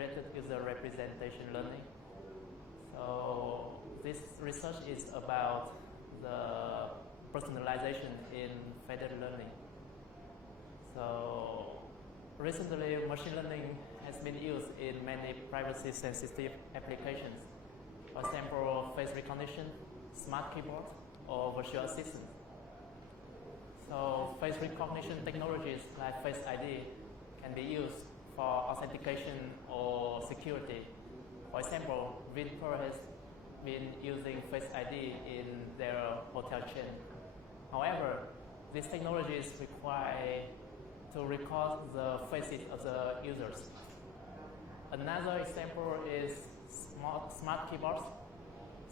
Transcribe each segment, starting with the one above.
Federated User Representation Learning. So this research is about the personalization in federated learning. So recently, machine learning has been used in many privacy-sensitive applications. For example, face recognition, smart keyboard, or virtual assistant. So face recognition technologies like Face ID can be used for authentication or security. For example, VinAI has been using Face ID in their hotel chain. However, these technologies require to record the faces of the users. Another example is smart keyboards.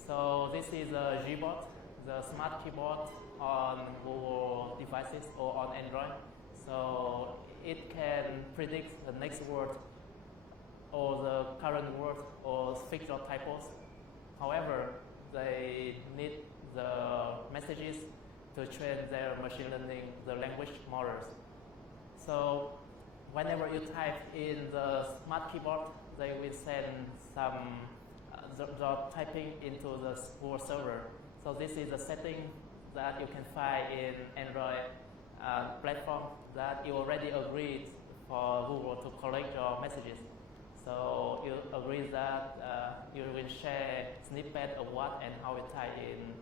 So this is a Gboard, the smart keyboard on Google devices or on Android. So it can predict the next word or the current word or fix your typos. However, they need the messages to train their machine learning, the language models. So whenever you type in the smart keyboard, they will send some the typing into the Google server. So this is a setting that you can find in Android platform that you already agreed for Google to collect your messages. So you agree that you will share snippet of what and how it tie in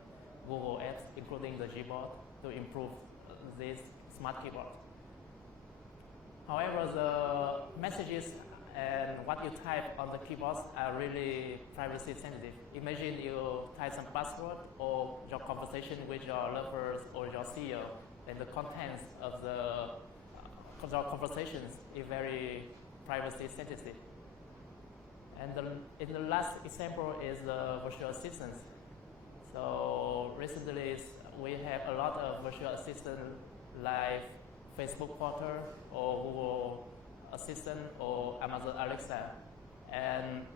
Google apps, including the Gboard, to improve this smart keyboard. However, the messages and what you type on the keyboards are really privacy sensitive. Imagine you type some password or your conversation with your lovers or your CEO, and the contents of your conversations is very privacy sensitive. And in the last example is the virtual assistants. So recently we have a lot of virtual assistants like Facebook Porter or Google Assistant or Amazon Alexa, and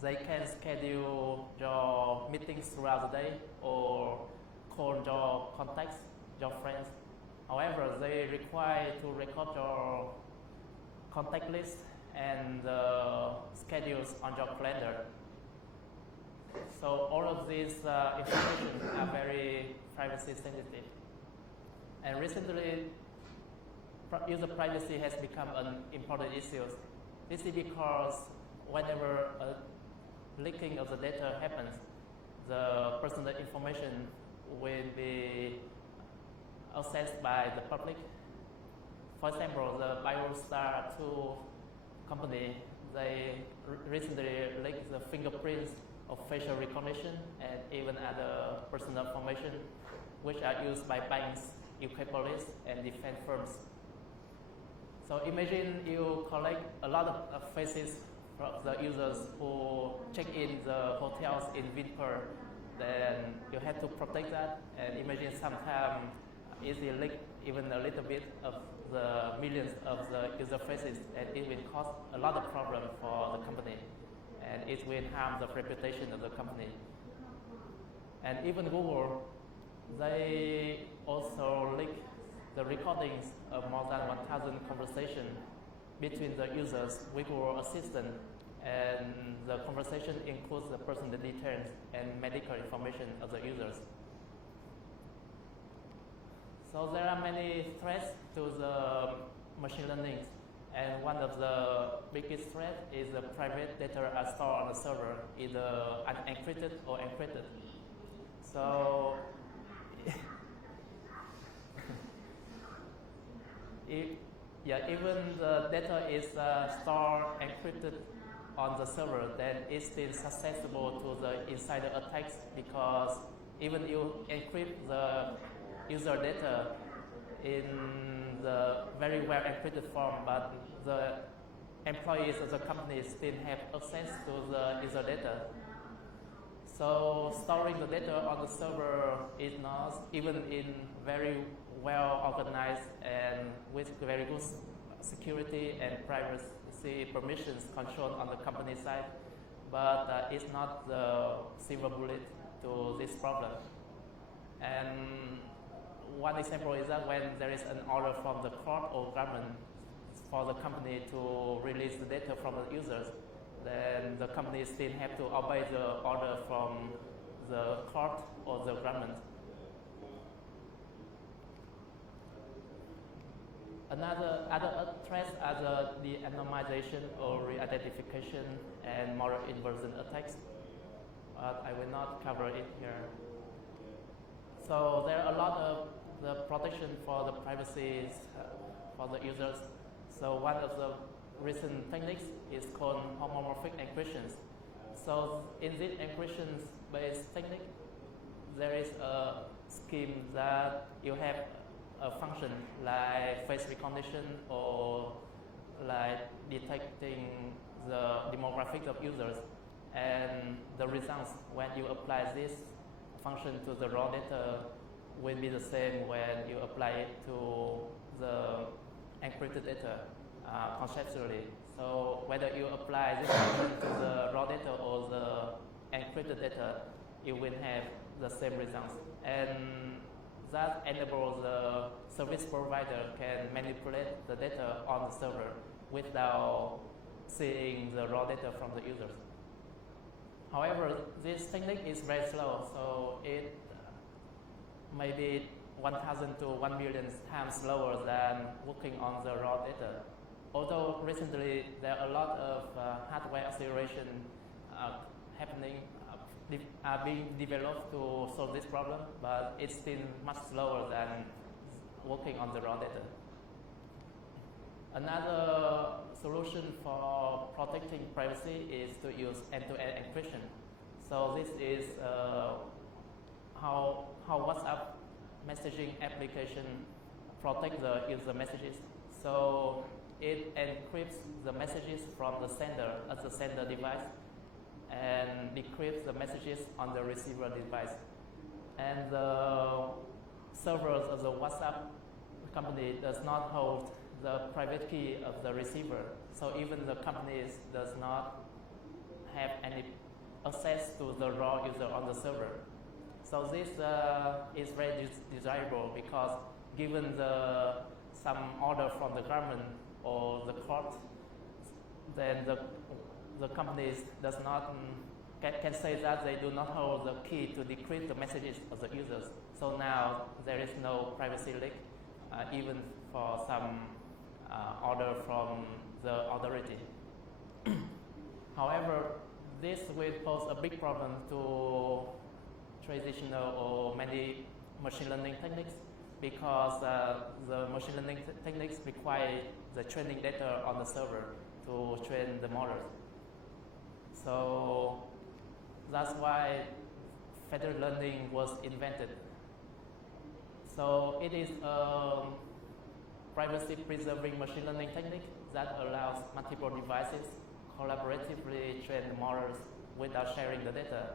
they can schedule your meetings throughout the day or call your contacts, your friends. However, they require to record your contact list and schedules on your calendar. So all of these information are very privacy sensitive. And recently, user privacy has become an important issue. This is because whenever a leaking of the data happens, the personal information will be accessed by the public. For example, the BioStar 2 company, they recently leaked the fingerprints of facial recognition and even other personal information which are used by banks, UK police, and defense firms. So imagine you collect a lot of faces from the users who check in the hotels in VinAI, then you have to protect that, and imagine sometimes easily leak even a little bit of the millions of the user faces, and it will cause a lot of problem for the company, and it will harm the reputation of the company. And even Google, they also leak the recordings of more than 1,000 conversations between the users with Google Assistant, and the conversation includes the personal details and medical information of the users. So there are many threats to the machine learning, and one of the biggest threats is the private data are stored on the server, either unencrypted or encrypted. So even the data is stored encrypted on the server, then it's still susceptible to the insider attacks, because even you encrypt the user data in the very well encrypted form, but the employees of the company still have access to the user data. So storing the data on the server is not even in very well organized and with very good security and privacy permissions controlled on the company side, but it's not the silver bullet to this problem. And one example is that when there is an order from the court or government for the company to release the data from the users, then the company still have to obey the order from the court or the government. Other threats are the anonymization or re-identification and moral inversion attacks. I will not cover it here. So there are a lot of the protection for the privacy for the users. So one of the recent techniques is called homomorphic encryptions. So in this encryption-based technique, there is a scheme that you have a function like face recognition or like detecting the demographics of users, and the results when you apply this function to the raw data will be the same when you apply it to the encrypted data conceptually. So whether you apply this function to the raw data or the encrypted data, you will have the same results. And that enables the service provider can manipulate the data on the server without seeing the raw data from the users. However, this technique is very slow, so it may be 1,000 to 1 million times slower than working on the raw data. Although recently there are a lot of hardware acceleration happening, being developed to solve this problem, but it's still much slower than working on the raw data. Another solution for protecting privacy is to use end-to-end encryption. So this is how WhatsApp messaging application protect the user messages. So it encrypts the messages from the sender at the sender device and decrypts the messages on the receiver device. And the servers of the WhatsApp company does not hold the private key of the receiver. So even the companies does not have any access to the raw user on the server. So this is very desirable because given some order from the government or the court, then the companies does not can say that they do not hold the key to decrypt the messages of the users. So now there is no privacy leak, even for some order from the authority. However, this will pose a big problem to traditional or many machine learning techniques because the machine learning techniques require the training data on the server to train the models. So that's why Federated Learning was invented. So it is a privacy-preserving machine learning technique that allows multiple devices collaboratively train the models without sharing the data.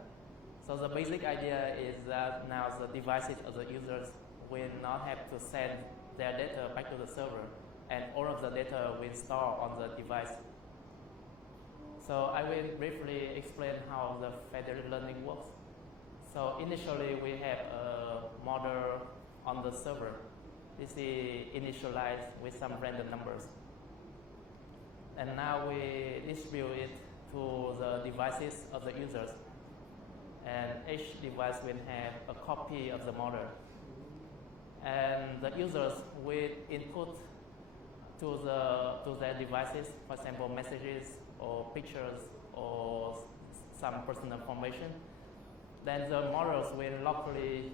So the basic idea is that now the devices of the users will not have to send their data back to the server, and all of the data will store on the device. So I will briefly explain how the Federated Learning works. So initially we have a model on the server. This is initialized with some random numbers. And now we distribute it to the devices of the users. And each device will have a copy of the model. And the users will input to their devices, for example, messages or pictures or some personal information. Then the models will locally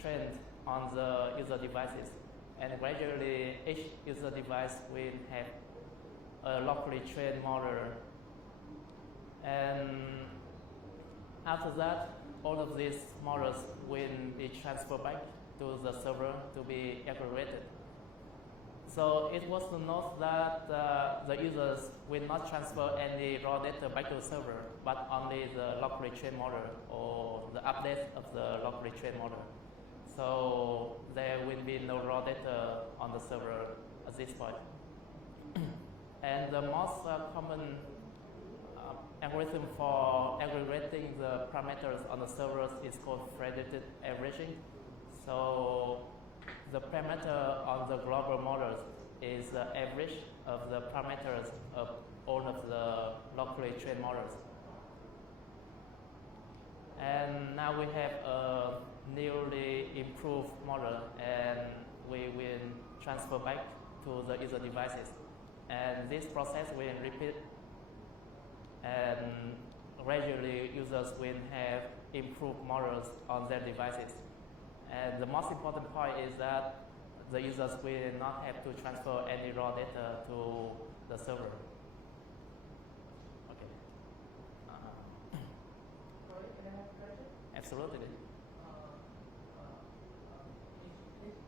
train on the user devices. And gradually, each user device will have a locally trained model. And after that, all of these models will be transferred back to the server to be aggregated. So it was to note that the users will not transfer any raw data back to the server, but only the locally trained model or the update of the locally trained model. So there will be no raw data on the server at this point. And the most common algorithm for aggregating the parameters on the servers is called Federated Aggregation. So the parameter on the global models is the average of the parameters of all of the locally trained models. And now we have a newly improved model, and we will transfer back to the user devices. And this process will repeat, and gradually users will have improved models on their devices. And the most important point is that the users will not have to transfer any raw data to the server. Okay. Sorry, can I have a question? Absolutely. Is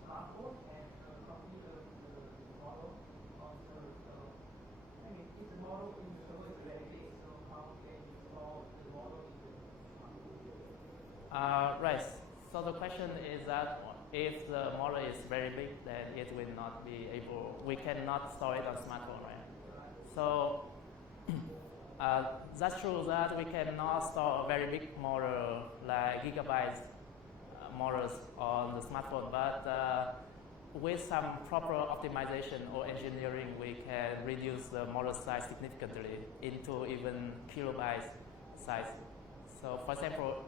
smartphone and copy the model of the I mean, if the model in the server is very big, so how can you install the model in the smartphone? Right. So the question is that if the model is very big, then it will not be able, we cannot store it on smartphone, right? So that's true that we cannot store a very big model like gigabytes models on the smartphone, but with some proper optimization or engineering, we can reduce the model size significantly into even kilobytes size. So for example,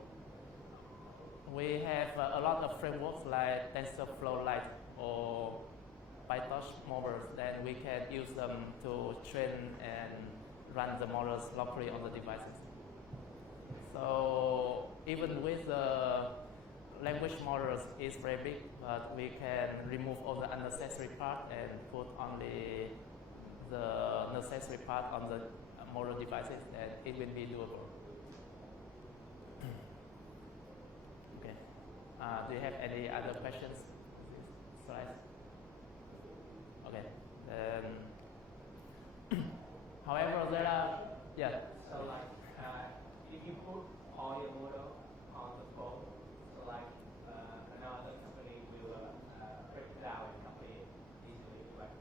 we have a lot of frameworks like TensorFlow Lite or PyTorch models, then we can use them to train and run the models locally on the devices. So even with the language models is very big, but we can remove all the unnecessary part and put only the necessary part on the model devices, and it will be doable. Okay. Do you have any other questions? Slides? Okay. However, there are, yeah. So like, if you put all your model on the phone, so like another company will break it out and copy it easily, right?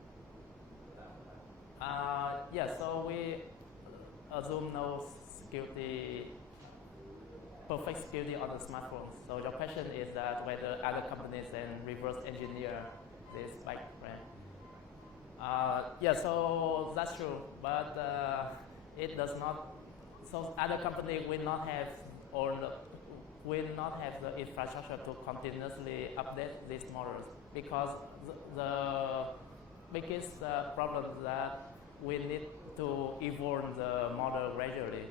Yeah, so we assume no security, perfect security on the smartphones. So your question is that whether other companies then reverse engineer this spike, right? Yeah, so that's true, but it does not. So other companies will not have will not have the infrastructure to continuously update these models, because the biggest problem is that we need to evolve the model gradually.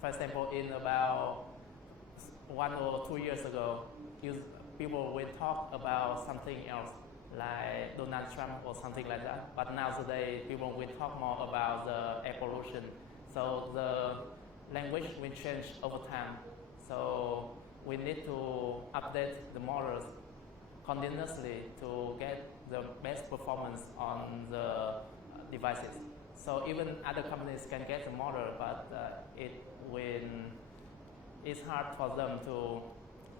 For example, in about 1 or 2 years ago, people will talk about something else, like Donald Trump or something like that. But now today, people will talk more about the evolution. So the language will change over time. So we need to update the models continuously to get the best performance on the devices. So even other companies can get the model, but it's hard for them to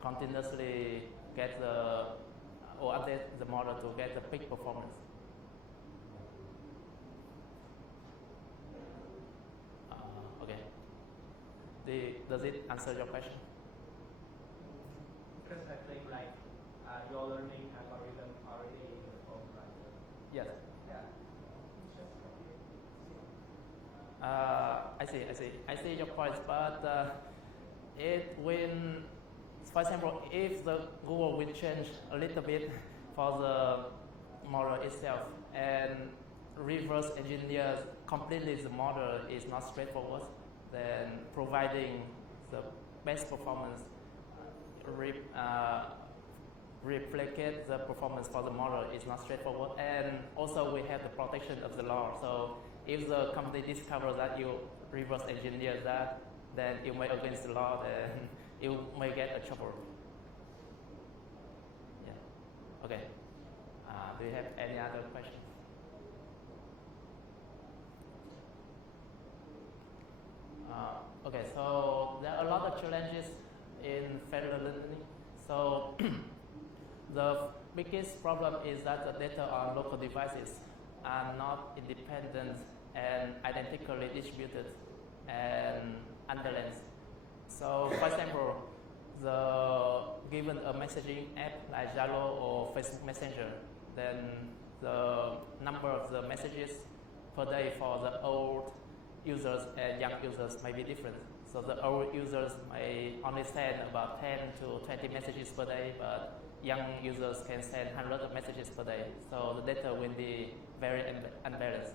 continuously get or update the model to get the peak performance. Okay. Does it answer your question? Because I think like your learning algorithm already in the phone, right? Yes. Yeah. I see your points, but it will, for example, if the Google will change a little bit for the model itself and reverse engineer completely the model is not straightforward, then providing the best performance replicate the performance for the model is not straightforward, and also we have the protection of the law. So if the company discovers that you reverse engineer that, then you may against the law, then you may get a trouble. Yeah. Okay. Do you have any other questions? Okay, so there are a lot of challenges in federated learning. So the biggest problem is that the data on local devices are not independent and identically distributed and unbalanced. So for example, given a messaging app like Jalo or Facebook Messenger, then the number of the messages per day for the old users and young users may be different. So the old users may only send about 10 to 20 messages per day, but young users can send hundreds of messages per day. So the data will be very unbalanced.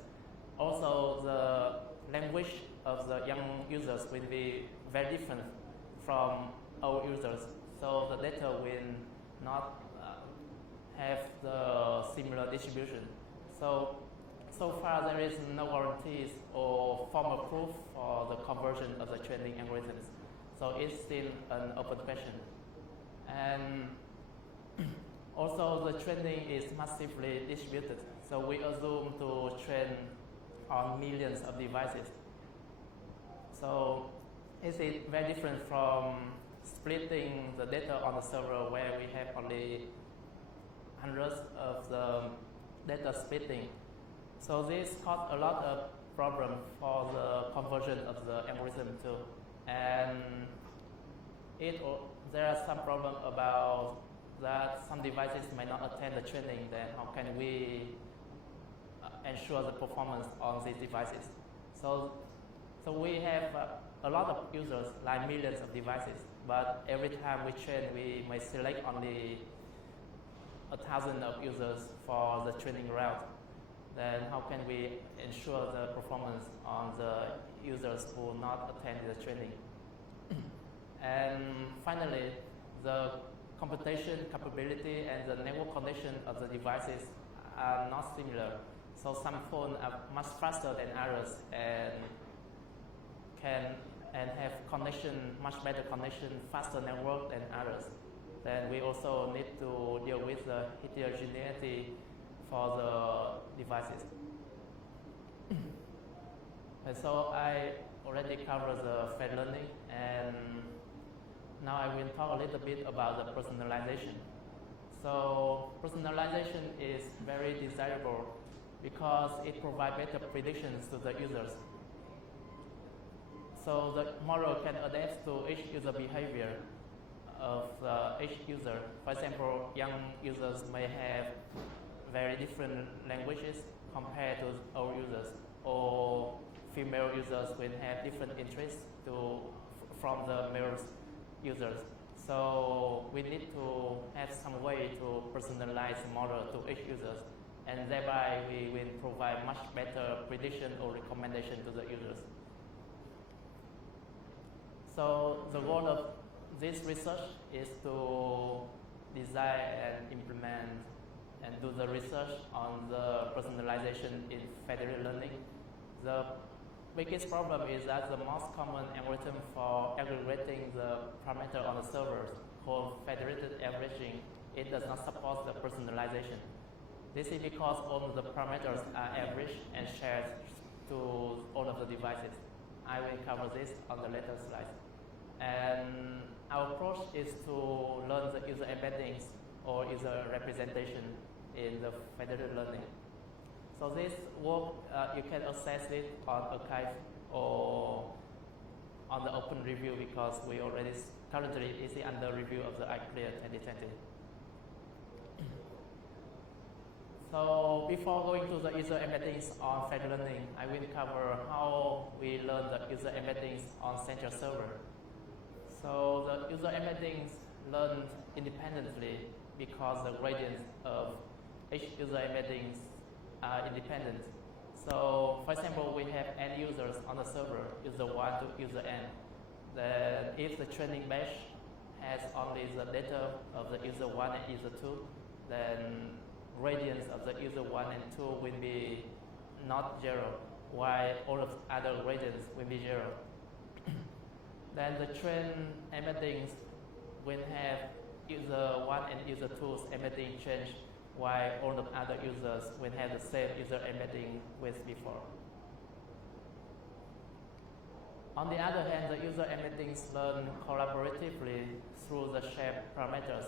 Also, the language of the young users will be very different from old users. So the data will not have the similar distribution. So far there is no guarantees or formal proof for the conversion of the training algorithms. So it's still an open question. And also the training is massively distributed. So we assume to train on millions of devices. So it's very different from splitting the data on the server where we have only hundreds of the data splitting. So this caused a lot of problem for the conversion of the algorithm too. And there are some problem about that some devices may not attend the training, then how can we ensure the performance on these devices? So we have a lot of users, like millions of devices, but every time we train, we may select only 1,000 of users for the training route. Then how can we ensure the performance on the users who not attend the training? And finally, the computation capability and the network connection of the devices are not similar. So some phones are much faster than others and have connection, much better connection, faster network than others. Then we also need to deal with the heterogeneity for the devices. And so I already covered the Fed learning, and now I will talk a little bit about the personalization. So personalization is very desirable because it provides better predictions to the users. So the model can adapt to each user behavior of each user. For example, young users may have very different languages compared to old users, or female users will have different interests from the male users. So we need to have some way to personalize the model to each users, and thereby we will provide much better prediction or recommendation to the users. So the goal of this research is to design and implement and do the research on the personalization in federated learning. The biggest problem is that the most common algorithm for aggregating the parameter on the servers, called federated averaging, it does not support the personalization. This is because all of the parameters are averaged and shared to all of the devices. I will cover this on the later slides. And our approach is to learn the user embeddings or user representation in the federated learning. So this work, you can access it on archive or on the open review because we already currently is under review of the iClear 2020. So before going to the user embeddings on federated learning, I will cover how we learn the user embeddings on central server. So the user embeddings learn independently because the gradients of each user embeddings are independent. So for example, we have n users on the server, user 1 to user n. Then if the training mesh has only the data of the user 1 and user 2, then gradients of the user 1 and 2 will be not 0, while all of the other gradients will be 0. Then the train embeddings will have user 1 and user 2's embedding change, while all the other users will have the same user embedding with before. On the other hand, the user embeddings learn collaboratively through the shared parameters.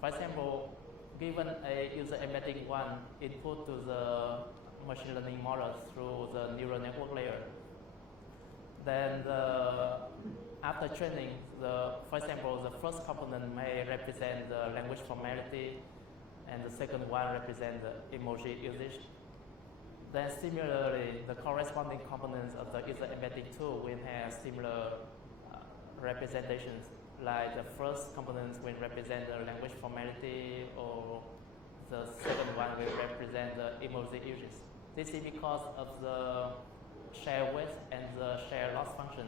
For example, given a user embedding 1 input to the machine learning model through the neural network layer, then after training, for example, the first component may represent the language formality, and the second one represents the emoji usage. Then similarly, the corresponding components of the user embedding tool will have similar representations. Like the first component will represent the language formality, or the second one will represent the emoji uses. This is because of the share weight and the share loss function.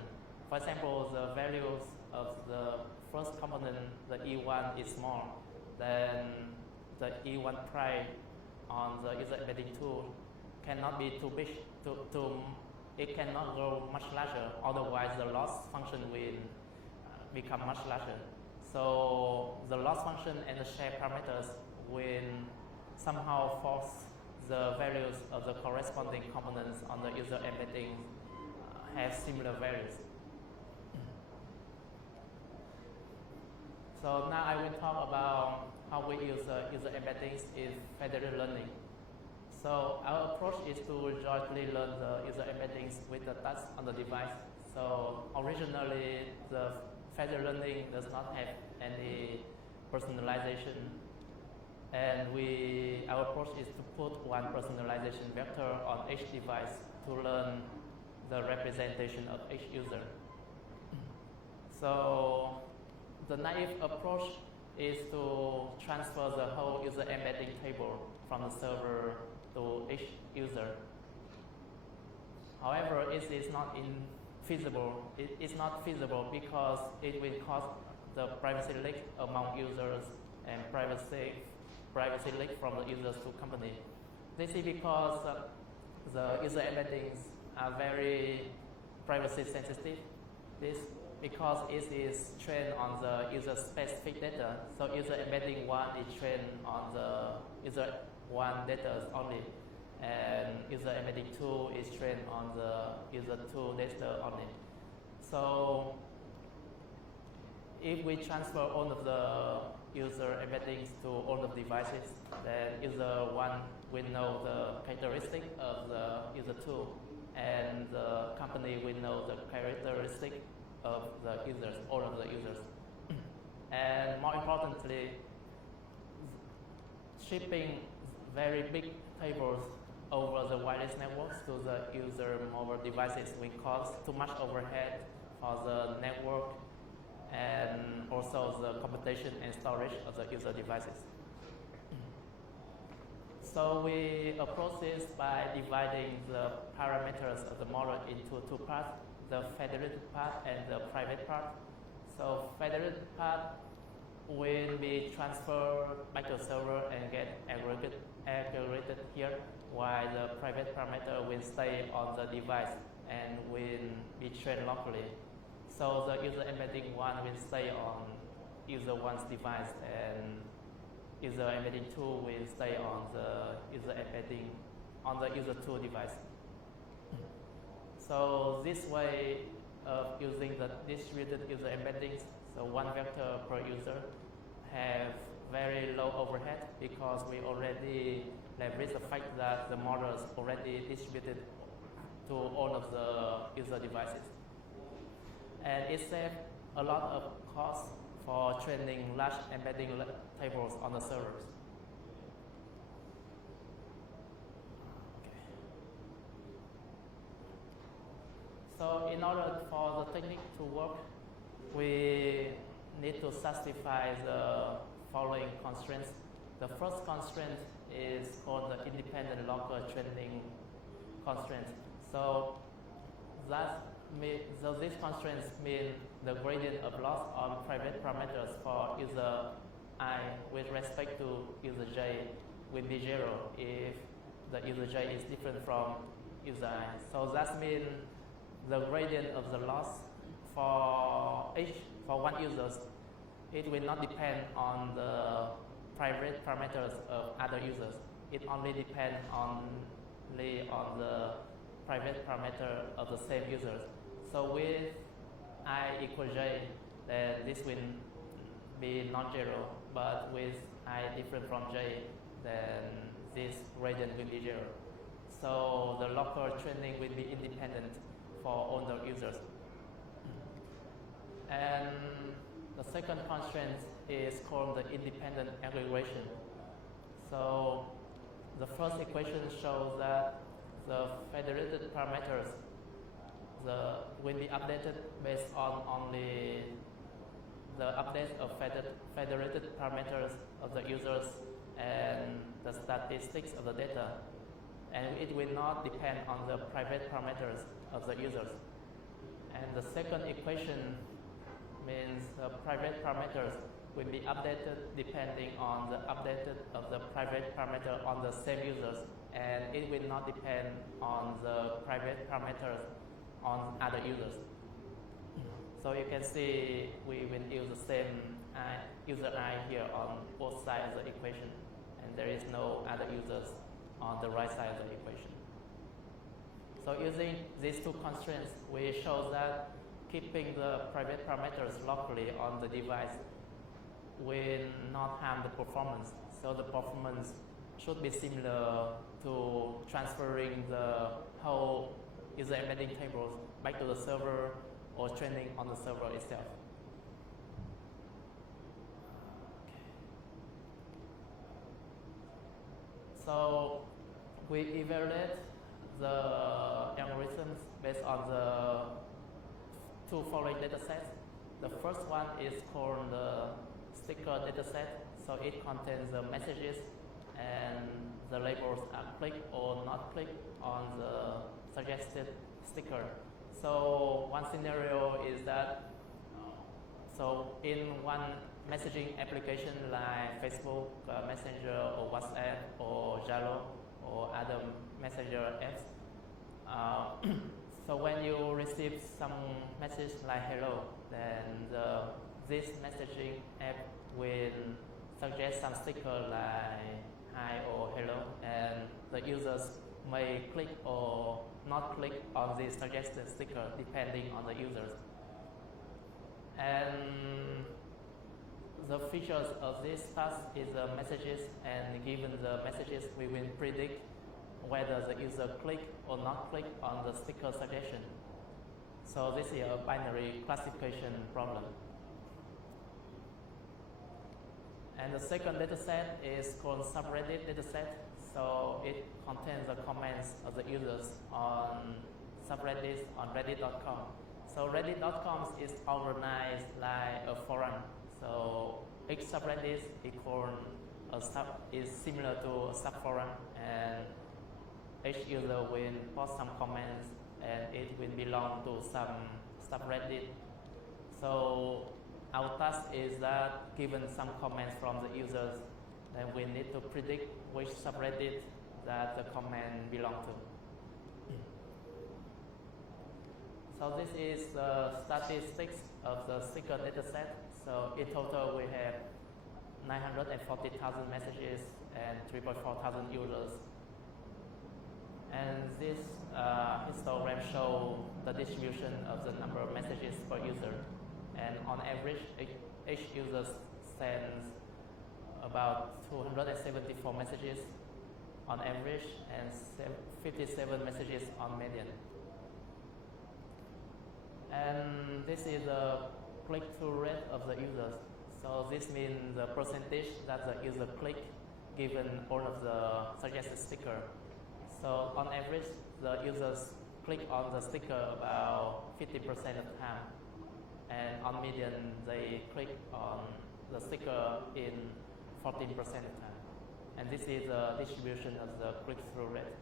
For example, the values of the first component, the E1 is small, then the E1 prime on the user embedding tool cannot be too big, it cannot grow much larger, otherwise the loss function will become much larger. So the loss function and the share parameters will somehow force the values of the corresponding components on the user embedding have similar values. So now I will talk about how we use user embeddings in federated learning. So our approach is to jointly learn the user embeddings with the touch on the device. So originally, the federated learning does not have any personalization, and our approach is to put one personalization vector on each device to learn the representation of each user. So the naive approach is to transfer the whole user embedding table from the server to each user. However, it is not feasible. It is not feasible because it will cause the privacy leak among users and privacy leak from the users to company. This is because the user embeddings are very privacy sensitive. This because it is trained on the user specific data. So user embedding 1 is trained on the user 1 data only, and user embedding 2 is trained on the user 2 data only. So if we transfer all of the user embeddings to all of the devices, then user 1 will know the characteristic of the user 2, and the company will know the characteristic of the users, all of the users. And more importantly, shipping very big tables over the wireless networks to the user mobile devices will cause too much overhead for the network and also the computation and storage of the user devices. So we approach this by dividing the parameters of the model into two parts, the federated part and the private part. So federated part will be transferred back to the server and get aggregated here, while the private parameter will stay on the device and will be trained locally. So the user embedding 1 will stay on user 1's device, and user embedding 2 will stay on the user embedding on the user 2 device. So this way of using the distributed user embeddings, so one vector per user, have very low overhead because we already leverage the fact that the model is already distributed to all of the user devices. And it saves a lot of cost for training large embedding tables on the servers. So in order for the technique to work, we need to satisfy the following constraints. The first constraint is called the independent local training constraint. So these constraints mean the gradient of loss on private parameters for user I with respect to user j will be 0 if the user j is different from user I. So that means the gradient of the loss for one user, it will not depend on the private parameters of other users. It only depends on the private parameter of the same users. So with I equal j, then this will be non-zero, but with I different from j, then this gradient will be 0. So the local training will be independent for all the users. And the second constraint is called the independent aggregation. So the first equation shows that the federated parameters will be updated based on only the update of federated parameters of the users and the statistics of the data, and it will not depend on the private parameters of the users. And the second equation means the private parameters will be updated depending on the updated of the private parameter on the same users, and it will not depend on the private parameters on other users. So you can see we will use the same user I here on both sides of the equation, and there is no other users on the right side of the equation. So using these two constraints, we show that keeping the private parameters locally on the device will not harm the performance. So the performance should be similar to transferring the whole user embedding tables back to the server or training on the server itself. So we evaluate the algorithms based on the two following datasets. The first one is called the sticker dataset. So it contains the messages and the labels are click or not click on the suggested sticker. So one scenario is that, so in one messaging application like Facebook Messenger or WhatsApp or Jalo or other messenger apps, so when you receive some message like hello, then this messaging app will suggest some sticker like hi or hello, and the users may click or not click on the suggested sticker depending on the users. And the features of this task is the messages, and given the messages, we will predict whether the user click or not click on the sticker suggestion. So this is a binary classification problem. And the second dataset is called Subreddit Dataset. So it contains the comments of the users on subreddits on reddit.com. So reddit.com is organized like a forum. So each subreddit is similar to a subforum, and each user will post some comments and it will belong to some subreddit. So our task is that given some comments from the users, then we need to predict which subreddit that the comment belongs to. So this is the statistics of the sticker dataset. So in total we have 940,000 messages and 3,400 users. And this histogram shows the distribution of the number of messages per user. And on average, each user sends about 274 messages on average and 57 messages on median. And this is the click-through rate of the users. So this means the percentage that the user click given all of the suggested sticker. So on average, the users click on the sticker about 50% of the time. And on median, they click on the sticker in 14% of the time. And this is the distribution of the click-through rate.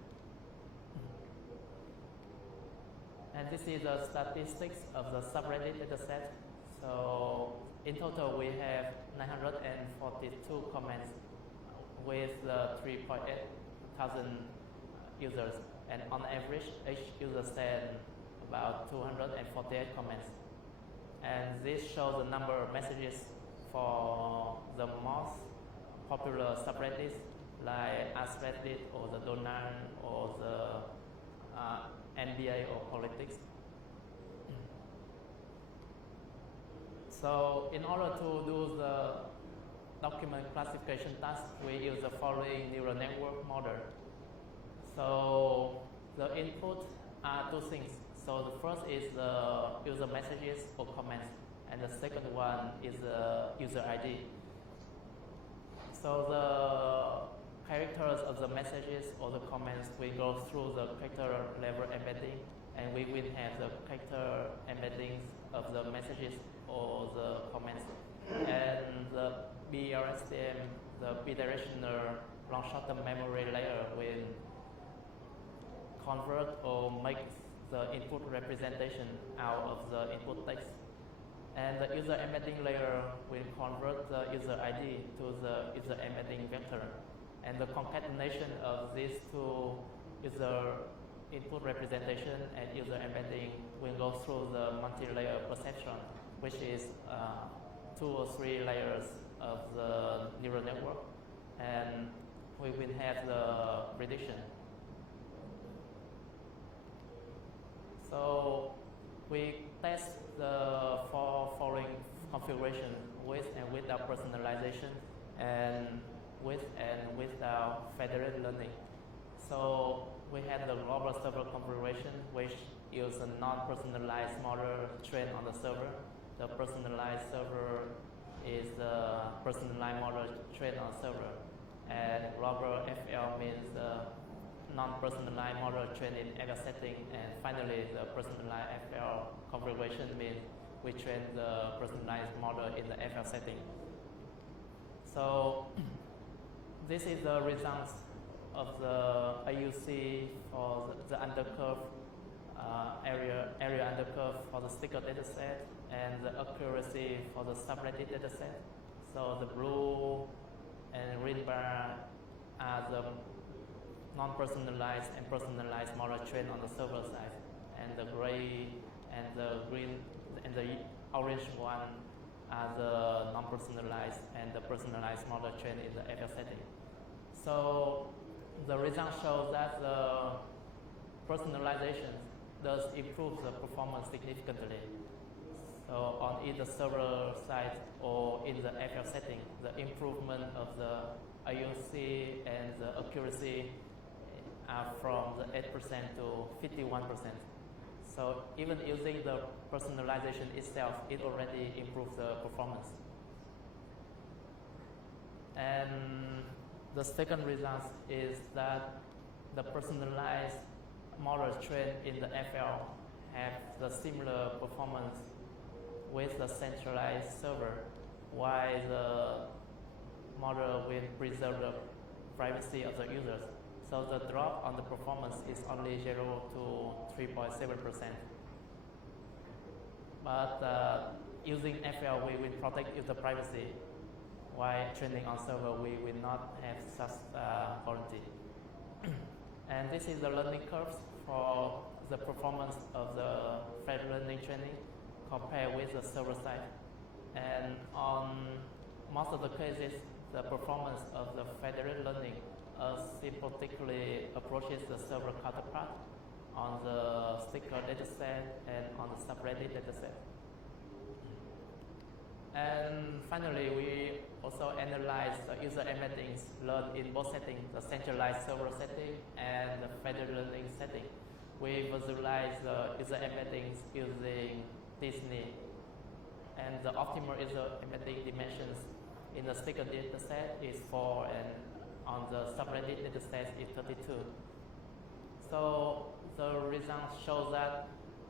And this is the statistics of the subreddit dataset. So in total, we have 942 comments with 3,800 users. And on average, each user sends about 248 comments. And this shows the number of messages for the most popular subreddits like AskReddit or the Donald or the NBA or politics. So in order to do the document classification task, we use the following neural network model. So the input are two things. So the first is the user messages or comments, and the second one is the user ID. So the characters of the messages or the comments, we go through the character level embedding, and we will have the character embeddings of the messages or the comments. And the BLSTM, the bidirectional long short-term memory layer, will convert or make the input representation out of the input text. And the user embedding layer will convert the user ID to the user embedding vector. And the concatenation of these two user input representation and user embedding will go through the multi-layer perceptron, which is 2 or 3 layers of the neural network. And we will have the prediction. So we test the following configuration with and without personalization, and with and without federated learning. So we have the global server configuration, which uses a non-personalized model trained on the server. The personalized server is the personalized model trained on server. And global FL means the non-personalized model trained in FL setting. And finally, the personalized FL configuration means we train the personalized model in the FL setting. So this is the results of the AUC for the undercurve area undercurve for the sticker dataset, and the accuracy for the Subreddit dataset. So the blue and green bar are the non-personalized and personalized model trained on the server side, and the gray and the green and the orange one are the non-personalized and the personalized model trained in the FL setting. So the results show that the personalization does improve the performance significantly. So on either server side or in the FL setting, the improvement of the AUC and the accuracy are from the 8% to 51%. So even using the personalization itself, it already improves the performance. And the second result is that the personalized model trained in the FL have the similar performance with the centralized server, while the model will preserve the privacy of the users. So the drop on the performance is only 0 to 3.7%. But using FL, we will protect user privacy. While training on server, we will not have such guarantee. And this is the learning curves for the performance of the federated learning training compared with the server side. And on most of the cases, the performance of the federated learning sympathetically approaches the server counterpart on the sticker dataset and on the Subreddit dataset. And finally, we also analyze the user embeddings learned in both settings, the centralized server setting and the federated learning setting. We visualize the user embeddings using Disney, and the optimal user embedding dimensions in the sticker dataset is 4, and on the Subreddit dataset is 32. So the results show that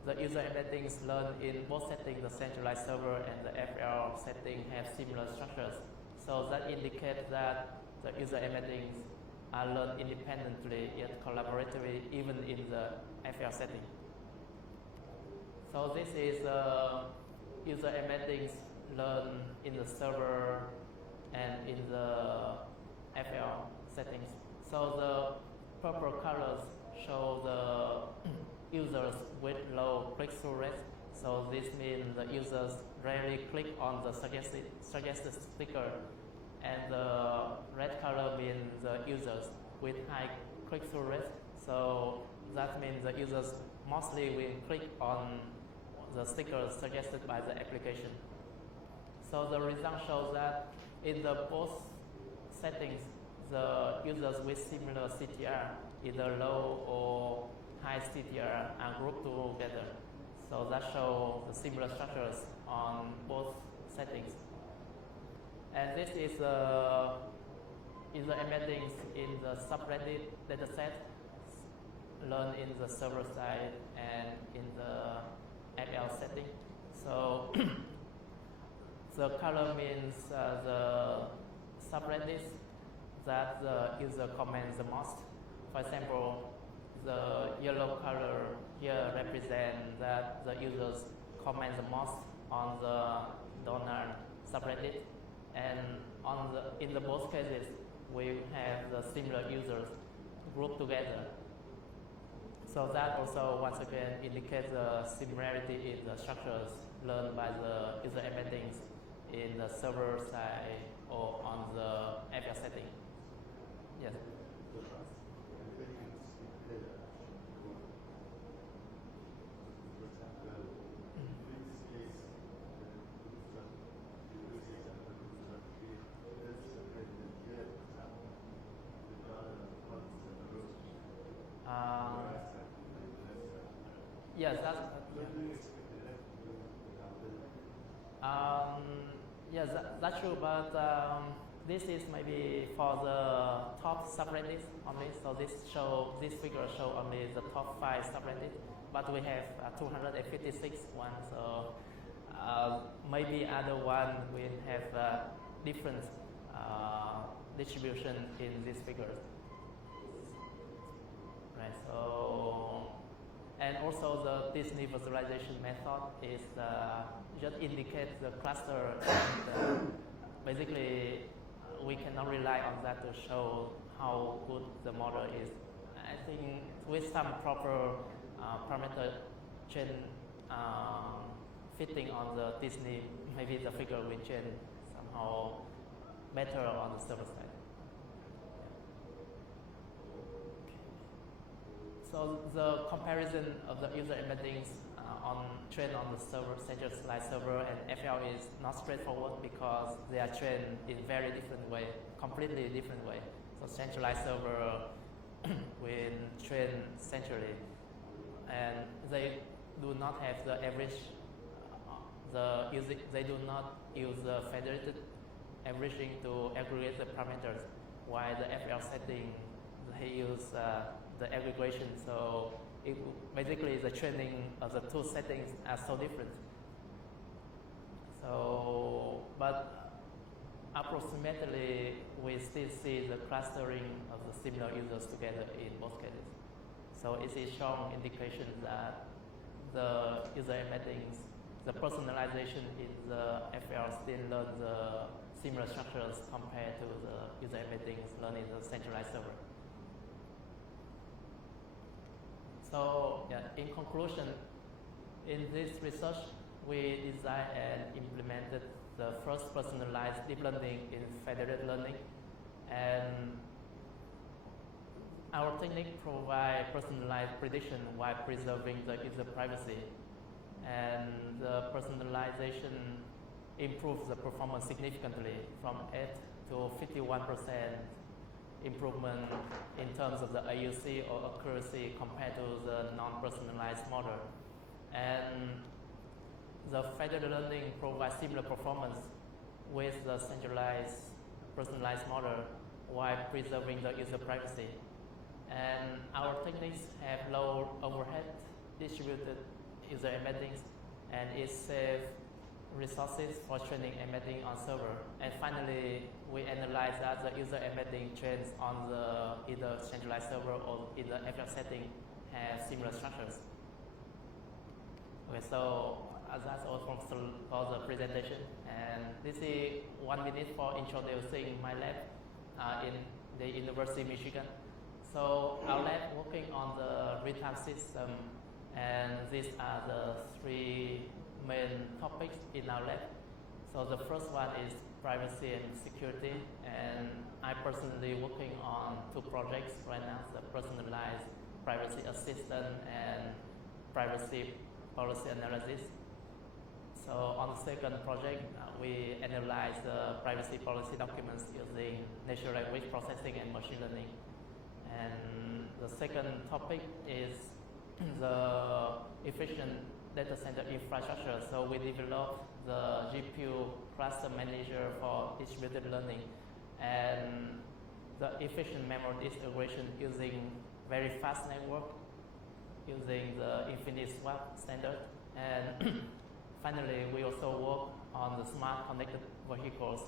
the user embeddings learned in both settings, the centralized server and the FL setting, have similar structures. So that indicates that the user embeddings are learned independently yet collaboratively even in the FL setting. So this is user embeddings learned in the server and in the FL settings. So the purple colors show the users with low click-through rate. So this means the users rarely click on the suggested sticker, and the red color means the users with high click-through rate. So that means the users mostly will click on the stickers suggested by the application. So the result shows that in the both settings, the users with similar CTR, either low or high CTR, are grouped together. So that shows the similar structures on both settings. And this is user embeddings in the subreddit dataset, learn in the server side and in the FL setting. So the color means the subreddits that the user comments the most. For example, the yellow color here represents that the users comment the most on the donor subreddit, and in the both cases we have the similar users grouped together. So that also once again indicates the similarity in the structures learned by the user embeddings in the server side or on the FL setting. Yes. Yes, that's true, but this is maybe for the top subreddits only. So this figure show only the top 5 subreddits, but we have 256 ones. So maybe other one will have different distribution in these figures. Right. So. And also the Disney visualization method is just indicates the cluster. And, basically, we cannot rely on that to show how good the model is. I think with some proper parameter chain fitting on the Disney, maybe the figure will change somehow better on the server side. So the comparison of the user embeddings trained on the server, centralized server and FL is not straightforward because they are trained in very different way, completely different way. So centralized server will train centrally, and they do not have the average. They do not use the federated averaging to aggregate the parameters, while the FL setting they use the aggregation. So basically the training of the two settings are so different. So, but approximately we still see the clustering of the similar users together in both cases. So it is strong indication that the user embeddings, the personalization in the FL still learn the similar structures compared to the user embeddings learned in the centralized server. So in conclusion, in this research, we designed and implemented the first personalized deep learning in federated learning, and our technique provides personalized prediction while preserving the user privacy, and the personalization improves the performance significantly from 8 to 51% improvement in terms of the AUC or accuracy compared to the non-personalized model. And the federated learning provides similar performance with the centralized personalized model while preserving the user privacy. And our techniques have low overhead distributed user embeddings, and it saves resources for training embedding on server. And finally, we analyze that the user embedding trains on the either centralized server or either FL setting have similar structures. Okay, so that's all for the presentation. And this is 1 minute for introducing my lab in the University of Michigan. So our lab working on the real-time system, and these are the 3 main topics in our lab. So the first one is privacy and security, and I personally working on 2 projects right now, the personalized privacy assistant and privacy policy analysis. So on the second project, we analyze the privacy policy documents using natural language processing and machine learning. And the second topic is the efficient data center infrastructure. So we developed the GPU cluster manager for distributed learning, and the efficient memory distribution using very fast network, using the infinite swap standard. And finally, we also work on the smart connected vehicles,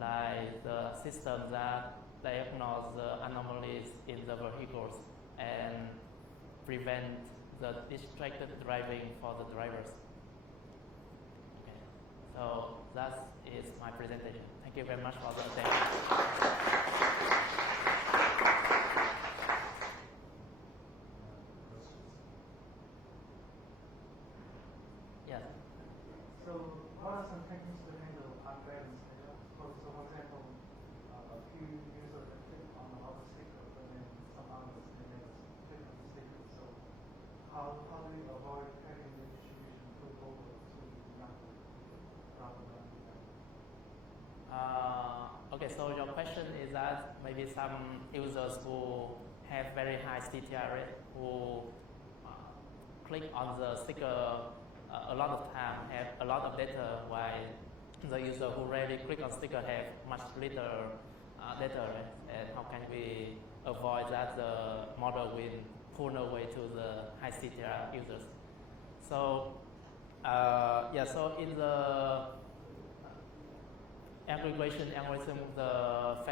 like the system that diagnose the anomalies in the vehicles and prevent the distracted driving for the drivers. Okay. So that is my presentation. Thank you very much for the attention. Yes. So what are some techniques to handle unbalanced data? So for example, a few users have clicked on the other sticker, but then some others they never click on the sticker. So how do we avoid having the distribution flip over to nothing rather than Okay, so your question is that maybe some users who have very high CTR rate, who click on the sticker a lot of time, have a lot of data, while the user who rarely click on sticker have much little data rate, and how can we avoid that the model will pull away to the high CTR users? So so in the aggregation algorithm, the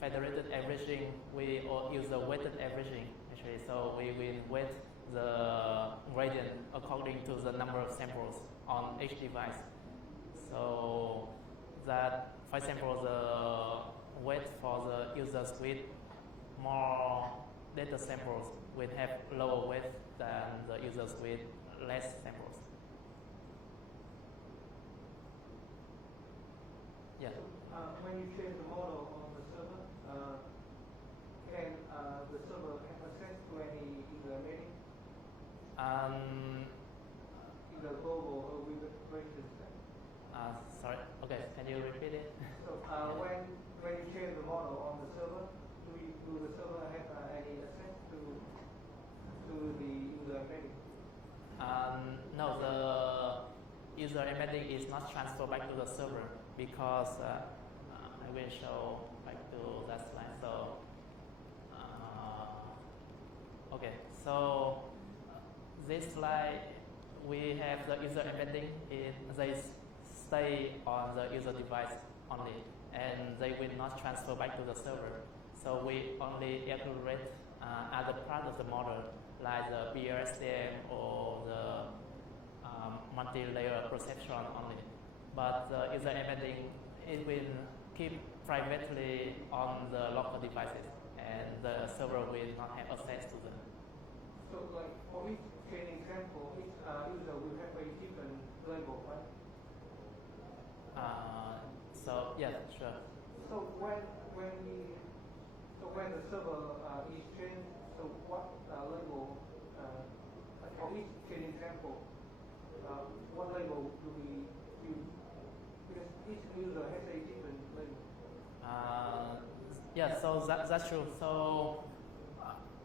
federated averaging, we all use the weighted averaging actually. So we will weight the gradient according to the number of samples on each device. So that, for example, the weight for the users with more data samples will have lower weight than the users with less samples. Yeah. When you train the model on the server, can the server have access to any user embedding? Either global or with the version set? Sorry. Okay. Can you repeat it? So when you train the model on the server, do the server have any access to the user embedding? No, the user embedding is not transferred back to the server because I will show back to that slide. So okay, so this slide we have the user embedding in they stay on the user device only, and they will not transfer back to the server. So we only evaluate other part of the model, like the BRSTM or the multi-layer perceptron only. But the user embedding, it will keep privately on the local devices, and the server will not have access to them. So, like for each training example, each user will have a different label, right? So yeah, sure. So when the server is trained, so what label for each training example, what label do we use? Because each user has a different label. Yeah, so that's true. So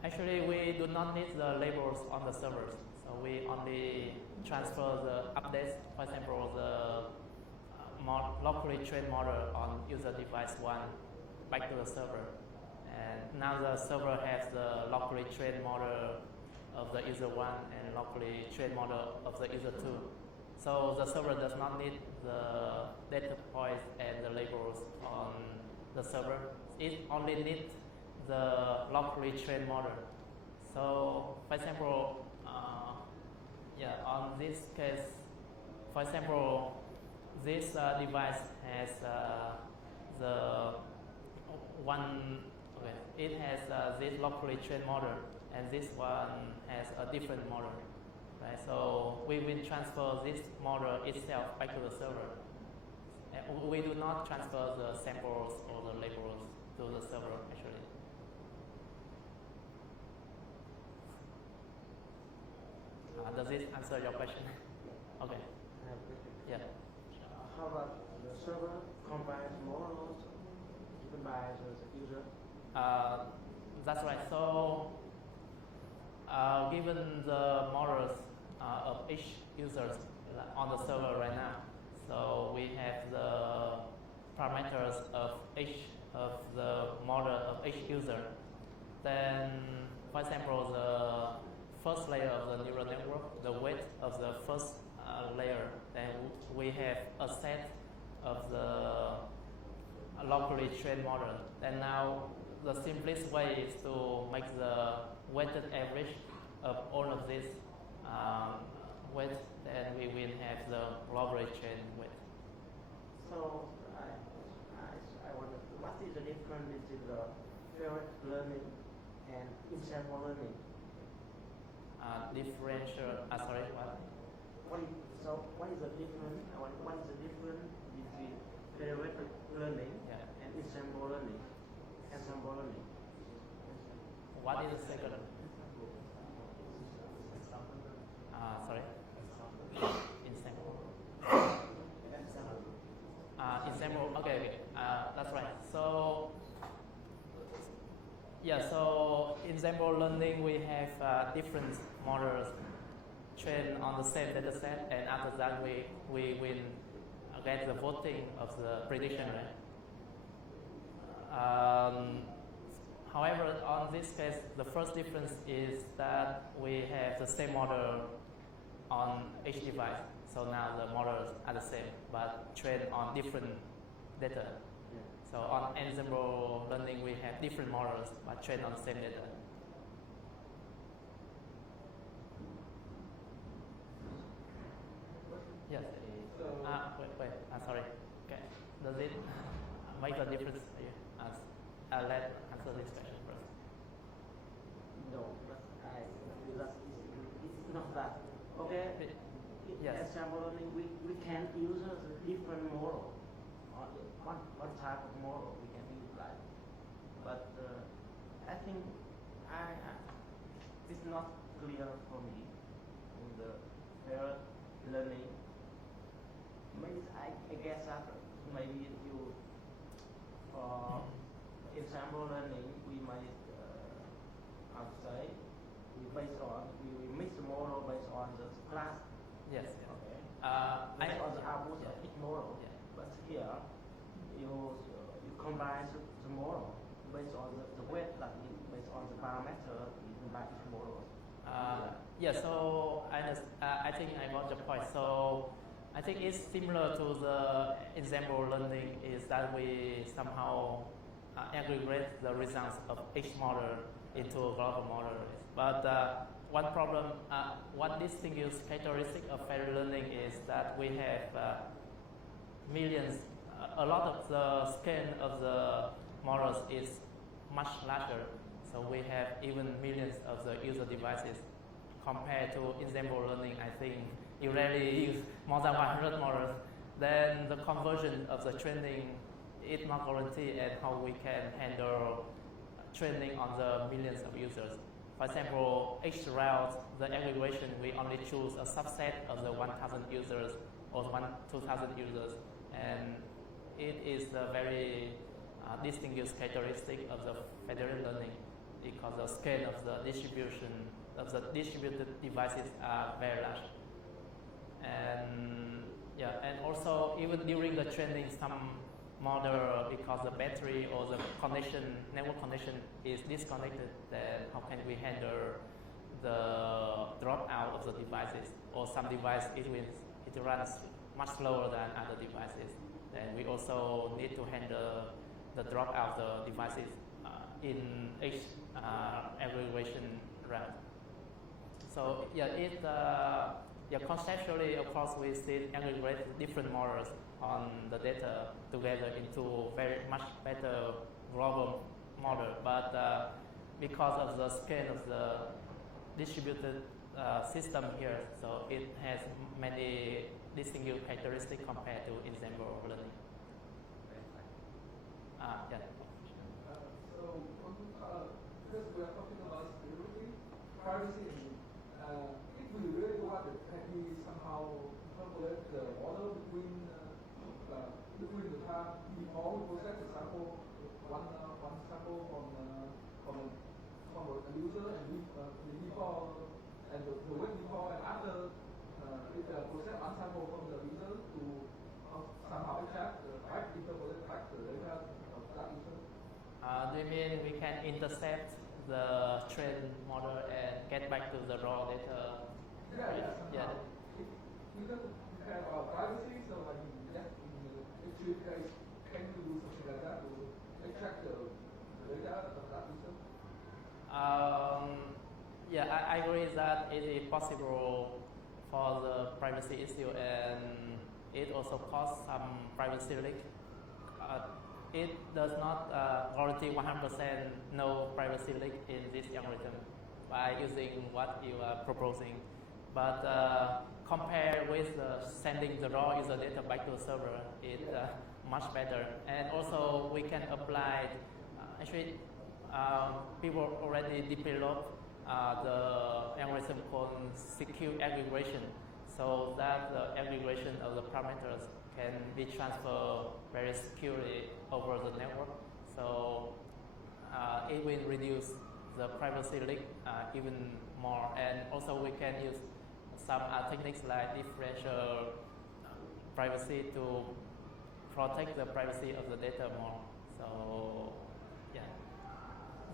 actually, we do not need the labels on the servers. So we only transfer the updates, for example, the locally trained model on user device 1 back to the server. And now the server has the locally trained model of the user 1 and locally trained model of the user 2. So the server does not need the data points and the labels on the server. It only needs the locally trained model. So, for example, on this case, for example, this device has the one. Okay, it has this locally trained model, and this one has a different model. Right? So we will transfer this model itself back to the server. And we do not transfer the samples or the labels to the server actually. Does this answer your question? Okay. Yeah. How about the server combines models given by the user? That's right. So, given the models of each user on the server right now, so we have the parameters of each of the model of each user. Then, for example, the first layer of the neural network, the weight of the first layer, then we have a set of the locally trained model. And now the simplest way is to make the weighted average of all of these weight, then we will have the globally trained weight. So I wonder, what is the difference between the Federated learning and ensemble learning? Differential. Sorry, what? What is the difference? What is the difference between Federated learning and ensemble learning? Ensemble learning. What is the second? Sorry. Ensemble. Okay. That's right. So so ensemble learning, we have different models trained on the same data set, and after that we will get the voting of the prediction rate. However, on this case, the first difference is that we have the same model on each device. So now the models are the same, but trained on different data. So on ensemble learning, we have different models, but trained on the same data. Yes. Wait. Sorry. Okay. Does it make a difference for you? Let's answer this question first. No, but it's not that. Okay. Yes. Ensemble learning, we can use a different model. One type of model we can use, like. But I think it's not clear for me in the Federated learning. Maybe I guess that maybe you ensemble learning we might say we mix the model based on the class. Yes. Okay. Based on the output of each model. Yeah. But here you combine the model based on the weight, like based on the parameter given by each model. So I think I got your point. So I think it's similar to the ensemble learning, is that we somehow aggregate the results of each model into a global model. But one problem, one distinguished characteristic of federated learning is that we have millions. A lot of the scale of the models is much larger, so we have even millions of the user devices. Compared to ensemble learning, I think you rarely use more than 100 models. Then the conversion of the training is not guaranteed, and how we can handle training on the millions of users. For example, each route, the aggregation, we only choose a subset of the 1,000 users or 2,000 users, and it is the very distinguished characteristic of the federated learning, because the scale of the distribution of the distributed devices are very large. And also even during the training, some model, because the battery or the network connection is disconnected, then how can we handle the dropout of the devices? Or some device it runs much slower than other devices. Then we also need to handle the dropout of the devices in each aggregation route. So conceptually, of course, we still aggregate different models on the data together into very much better global model. But because of the scale of the distributed system here, so it has many distinguished characteristics compared to ensemble learning. So, because we are talking about security, privacy, if we really want to somehow interpolate the model between the time before we process the sample, one sample from the user, and the before and the wait before and after process one sample from the user to somehow extract the interpolate back Do you mean we can intercept the trained model and get back to the raw data? Yeah. Because we have our privacy, so like if you guys can do something like that to extract the data of that user. Yeah, I agree that it is possible for the privacy issue, and it also causes some privacy leak. It does not guarantee 100% no privacy leak in this algorithm by using what you are proposing. But compared with sending the raw user data back to the server, it's much better. And also we can apply, people already developed the algorithm called secure aggregation, so that the aggregation of the parameters can be transferred very securely over the network. So it will reduce the privacy leak even more. And also we can use some techniques like differential privacy to protect the privacy of the data more. So yeah,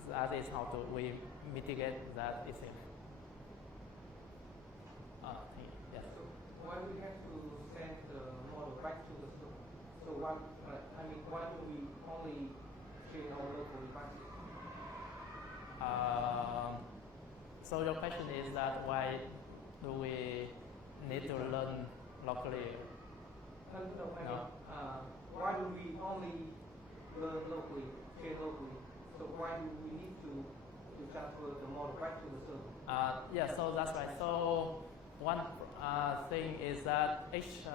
that is how we mitigate that issue. Yes. So why we have to send the model back to the server? So why do we only train our local devices? So your question is that why do we need to learn locally? Why do we only learn locally, train locally? So why do we need to transfer the model back to the server? Yeah, so that's right. So one thing is that each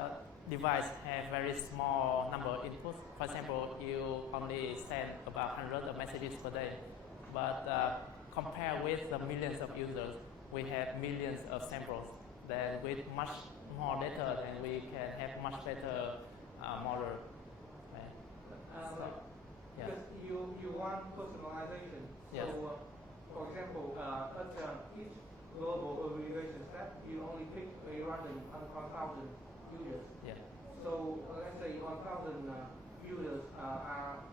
device has very small number of inputs. For example, you only send about 100 of messages per day, but compared with the millions of users, we have millions of samples. Then with much more data, then we can have much better model. Because you want personalization. Yes. So, for example, at each global aggregation step, you only pick a random 1,000 users. Yeah. So let's say 1,000 users are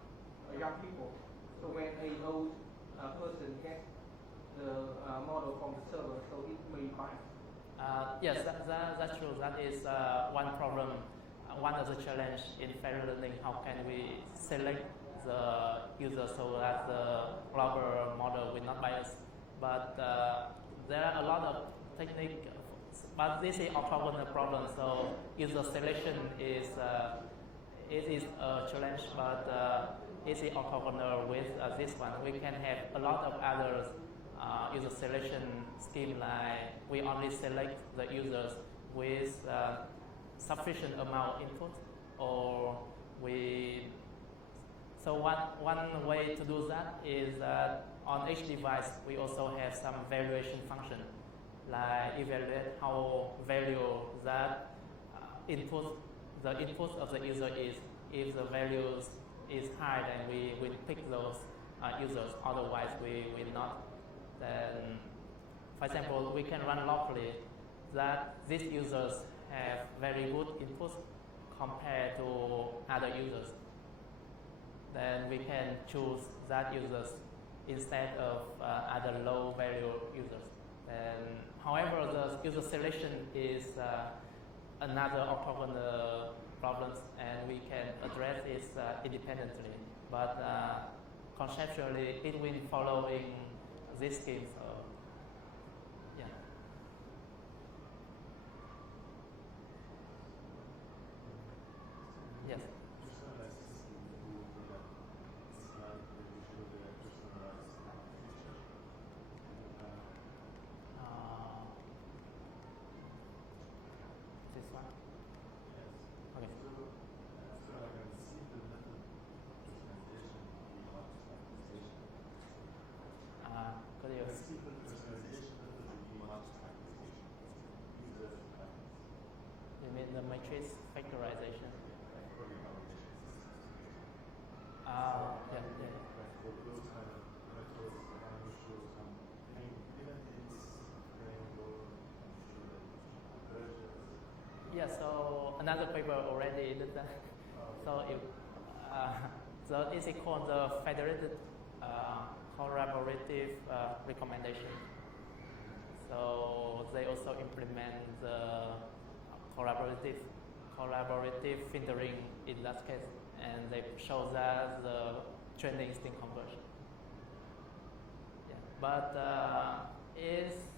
young people. So when an old person gets the model from the server, so it may bias. Yes, that's true. That is one problem. One of the challenge in federated learning. How can we select the user so that the global model will not bias? But there are a lot of techniques, but this is orthogonal problem. So user selection is it is a challenge, but it is orthogonal with this one. We can have a lot of other user selection scheme, like we only select the users with sufficient amount of input, or so one way to do that is that on each device we also have some valuation function, like evaluate how value that the input of the user is. If the values is high, then we will pick those users, otherwise we will not. Then, for example, we can run locally that these users have very good input compared to other users. Then we can choose that users instead of other low value users. And however, the user selection is another orthogonal problem, and we can address it independently. But conceptually, it will following this scheme. So yeah. Yes. This one? Okay. Could you? You mean the matrix factorization? Yeah. Yeah, so another paper already did that. So if so it's called the Federated collaborative recommendation. So they also implement the collaborative filtering in that case, and they show that the training still conversion. Yeah. But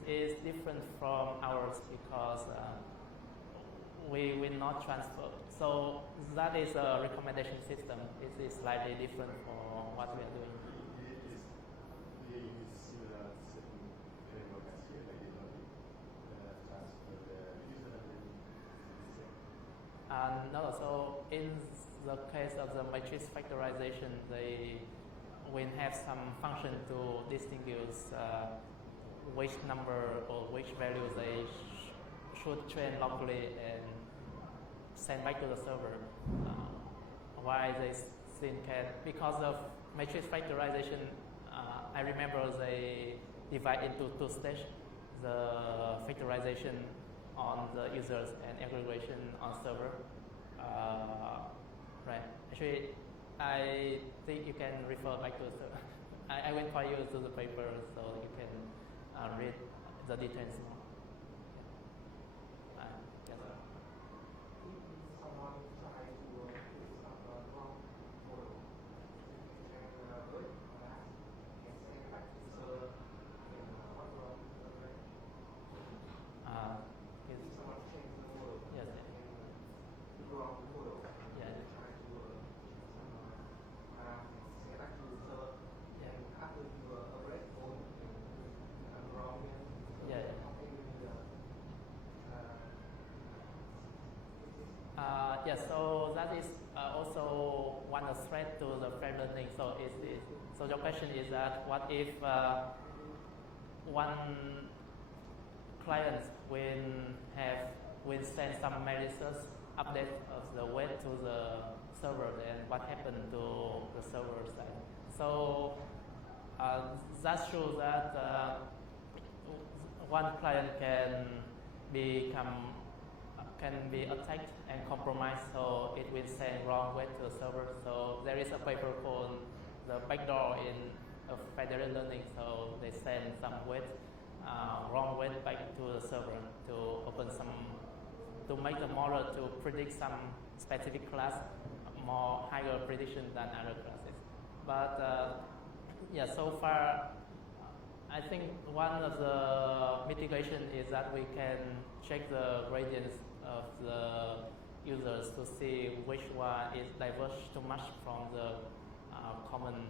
is different from ours because we will not transfer. So that is a recommendation system. It is slightly different from what we are doing. They use similar setting framework as here, like they don't transfer the user and No, so in the case of the matrix factorization, they will have some function to distinguish which number or which value they should train locally and send back to the server. Why they still can, because of matrix factorization, I remember they divide into two stages, the factorization on the users and aggregation on server. Right. Actually, I think you can refer back to the server. I will point you to the paper so you can read the details more. Yes, sir. Someone try to put some wrong model and break that and send back to the server and what wrong Yes. someone change the model Yes. and wrong model Yeah. and try to send back to the server and after you break all and wrong Yeah. Yes, so that is also one of threat to the frame learning. So so your question is that what if one client will send some malicious update of the weight to the server, then what happened to the server side? So that shows that one client can be attacked and compromised, so it will send wrong weight to the server. So there is a paper called the backdoor in Federated Learning. So they send some weight, wrong weight back to the server to make the model to predict some specific class more higher prediction than other classes. But yeah, so far I think one of the mitigation is that we can check the gradients of the users to see which one is diverge too much from the common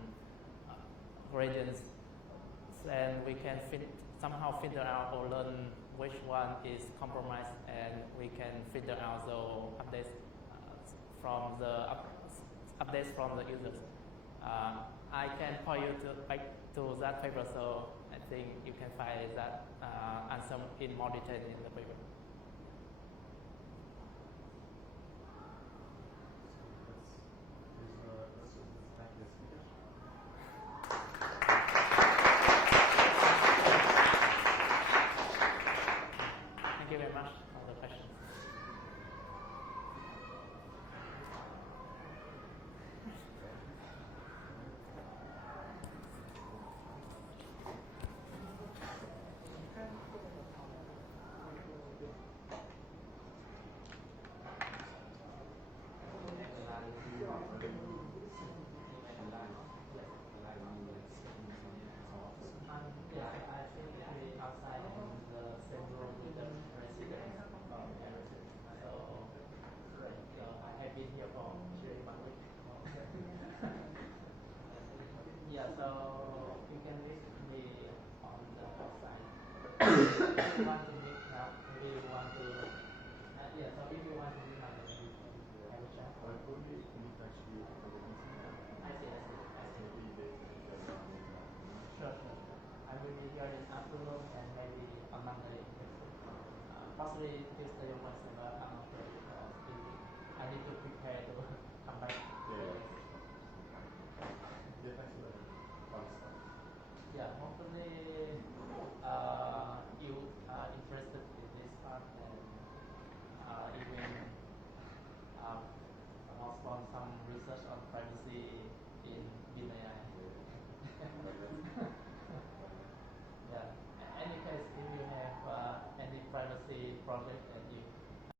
gradients, and we can somehow filter out or learn which one is compromised, and we can filter out the updates from the updates from the users. I can point you back to that paper, so I think you can find that answer in more detail in the paper. Thank you very much for the question. Yeah, I think we outside in the same room with the president from Harrison. So I have been here for actually 1 week. Yeah, so you can meet me on the outside. If you want to meet now, maybe you want to. Yeah, so if you want to meet now, then we can have a chat. I see. Sure. I will be here this afternoon and maybe on Monday next week. Possibly Tuesday or Wednesday, but I'm not sure because I need to prepare to come back. Yeah, hopefully